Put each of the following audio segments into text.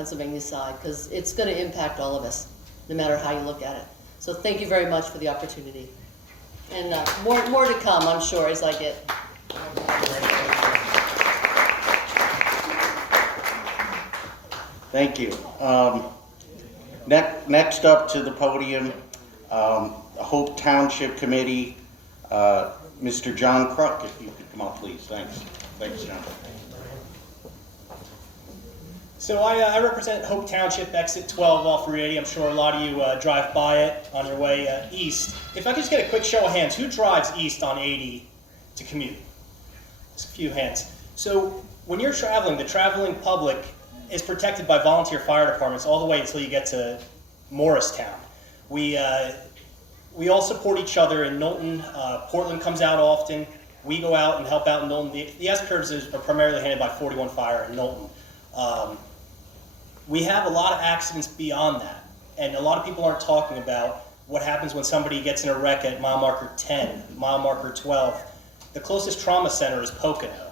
Pennsylvania side, because it's going to impact all of us, no matter how you look at it. So thank you very much for the opportunity. And more to come, I'm sure, as I get. Thank you. Next up to the podium, Hope Township Committee, Mr. John Kruk, if you could come up, please. Thanks. Thanks, John. So I represent Hope Township, exit 12 off Route 80. I'm sure a lot of you drive by it on your way east. If I could just get a quick show of hands, who drives east on 80 to commute? Just a few hands. So when you're traveling, the traveling public is protected by volunteer fire departments all the way until you get to Morristown. We all support each other in Knowlton. Portland comes out often. We go out and help out in Knowlton. The S-curves are primarily handled by 41 Fire in Knowlton. We have a lot of accidents beyond that, and a lot of people aren't talking about what happens when somebody gets in a wreck at mile marker 10, mile marker 12. The closest trauma center is Pocono.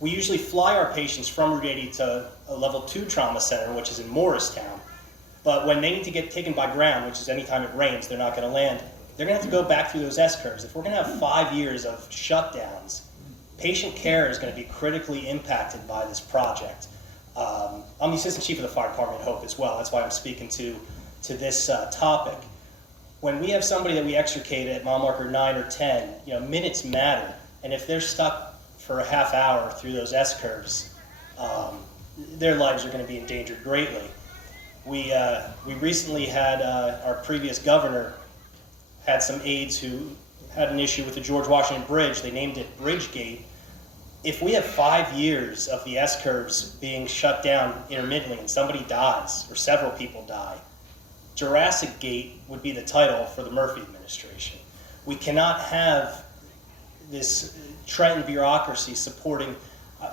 We usually fly our patients from Route 80 to a level 2 trauma center, which is in Morristown. But when they need to get taken by ground, which is anytime it rains, they're not going to land, they're going to have to go back through those S-curves. If we're going to have 5 years of shutdowns, patient care is going to be critically impacted by this project. I'm the assistant chief of the fire department at Hope as well. That's why I'm speaking to this topic. When we have somebody that we extricate at mile marker 9 or 10, minutes matter. And if they're stuck for a half hour through those S-curves, their lives are going to be endangered greatly. We recently had our previous governor had some aides who had an issue with the George Washington Bridge. They named it Bridgegate. If we have 5 years of the S-curves being shut down intermittently and somebody dies or several people die, Jurassic Gate would be the title for the Murphy administration. We cannot have this Trenton bureaucracy supporting.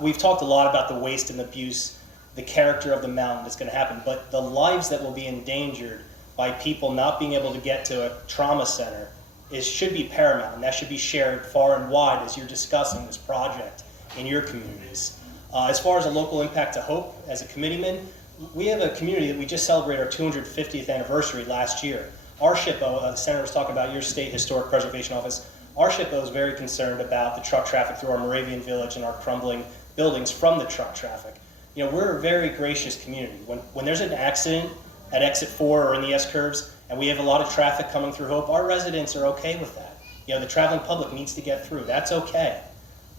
We've talked a lot about the waste and abuse, the character of the mountain that's going to happen, but the lives that will be endangered by people not being able to get to a trauma center should be paramount, and that should be shared far and wide as you're discussing this project in your communities. As far as a local impact to Hope, as a committeeman, we have a community that we just celebrated our 250th anniversary last year. Our SHPO, the Senator was talking about your state historic preservation office, our SHPO is very concerned about the truck traffic through our Moravian village and our crumbling buildings from the truck traffic. We're a very gracious community. When there's an accident at exit 4 or in the S-curves, and we have a lot of traffic coming through Hope, our residents are okay with that. The traveling public needs to get through. That's okay.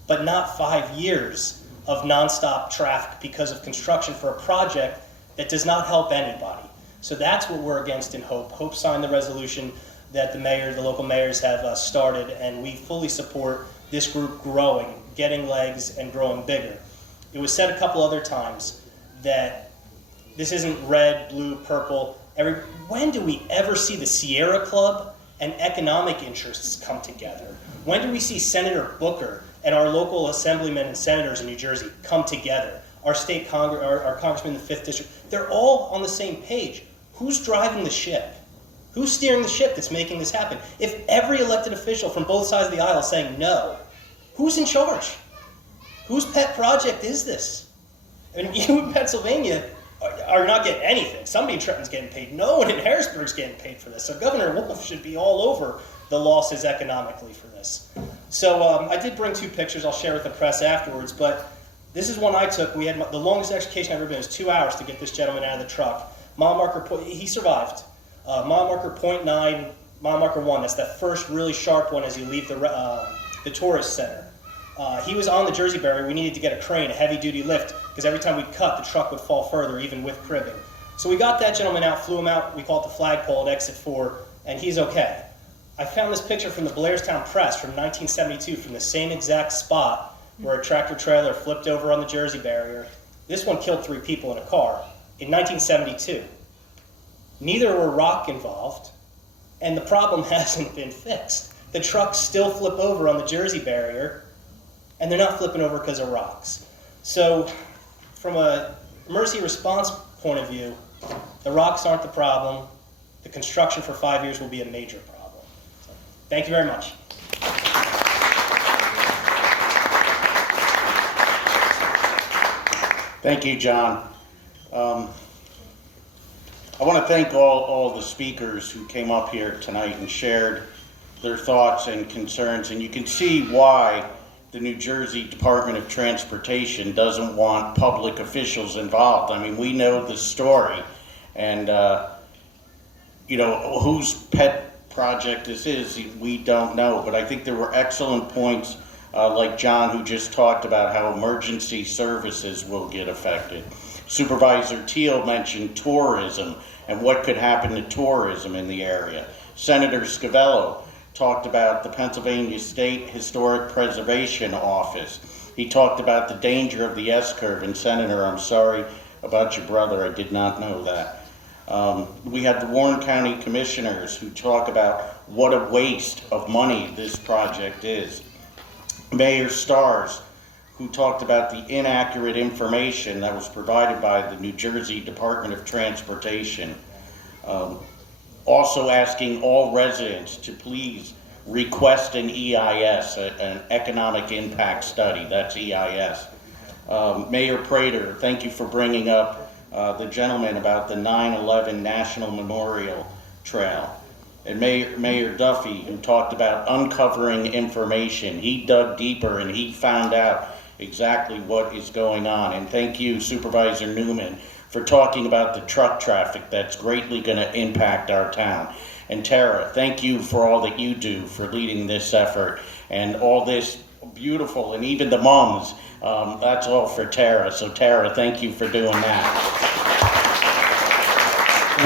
But not 5 years of nonstop traffic because of construction for a project that does not help anybody. So that's what we're against in Hope. Hope signed the resolution that the local mayors have started, and we fully support this group growing, getting legs, and growing bigger. It was said a couple other times that this isn't red, blue, purple. When do we ever see the Sierra Club and economic interests come together? When do we see Senator Booker and our local assemblymen and senators in New Jersey come together? Our state our congressman in the 5th district, they're all on the same page. Who's driving the ship? Who's steering the ship that's making this happen? If every elected official from both sides of the aisle is saying no, who's in charge? Whose pet project is this? You in Pennsylvania are not getting anything. Somebody in Trenton's getting paid. No one in Harrisburg's getting paid for this. So Governor Wolf should be all over the losses economically for this. So I did bring 2 pictures I'll share with the press afterwards, but this is one I took. We had the longest extrication I've ever been. It was 2 hours to get this gentleman out of the truck. Mile marker, he survived. Mile marker 0.9, mile marker 1, that's that first really sharp one as you leave the tourist center. He was on the Jersey barrier. We needed to get a crane, a heavy-duty lift, because every time we cut, the truck would fall further, even with cribbing. So we got that gentleman out, flew him out. We call it the flagpole at exit 4, and he's okay. I found this picture from the Blairstown Press from 1972 from the same exact spot where a tractor trailer flipped over on the Jersey barrier. This one killed 3 people in a car in 1972. Neither were rock involved, and the problem hasn't been fixed. The trucks still flip over on the Jersey barrier, and they're not flipping over because of rocks. So from a emergency response point of view, the rocks aren't the problem. The construction for 5 years will be a major problem. So, thank you very much. Thank you, John. I want to thank all the speakers who came up here tonight and shared their thoughts and concerns, and you can see why the New Jersey Department of Transportation doesn't want public officials involved. I mean, we know the story, and you know, whose pet project this is, we don't know, but I think there were excellent points, like John, who just talked about how emergency services will get affected. Supervisor Teel mentioned tourism and what could happen to tourism in the area. Senator Scavello talked about the Pennsylvania State Historic Preservation Office. He talked about the danger of the S-curve, and Senator, I'm sorry about your brother, I did not know that. We have the Warren County Commissioners who talk about what a waste of money this project is. Mayor Stars, who talked about the inaccurate information that was provided by the New Jersey Department of Transportation. Also asking all residents to please request an EIS, an economic impact study. That's EIS. Mayor Prator, thank you for bringing up the gentleman about the 9/11 National Memorial Trail. And Mayor Duffy, who talked about uncovering information. He dug deeper and he found out exactly what is going on. And thank you, Supervisor Newman, for talking about the truck traffic that's greatly going to impact our town. And Tara, thank you for all that you do for leading this effort and all this beautiful, and even the moms, that's all for Tara. So Tara, thank you for doing that.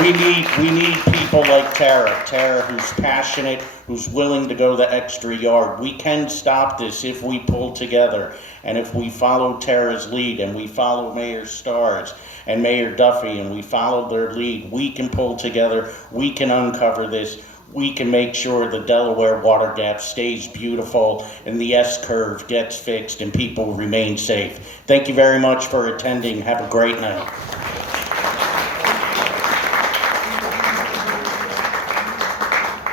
We need people like Tara who's passionate, who's willing to go the extra yard. We can stop this if we pull together and if we follow Tara's lead and we follow Mayor Stars and Mayor Duffy and we follow their lead. We can pull together, we can uncover this, we can make sure the Delaware water gap stays beautiful and the S-curve gets fixed and people remain safe. Thank you very much for attending. Have a great night.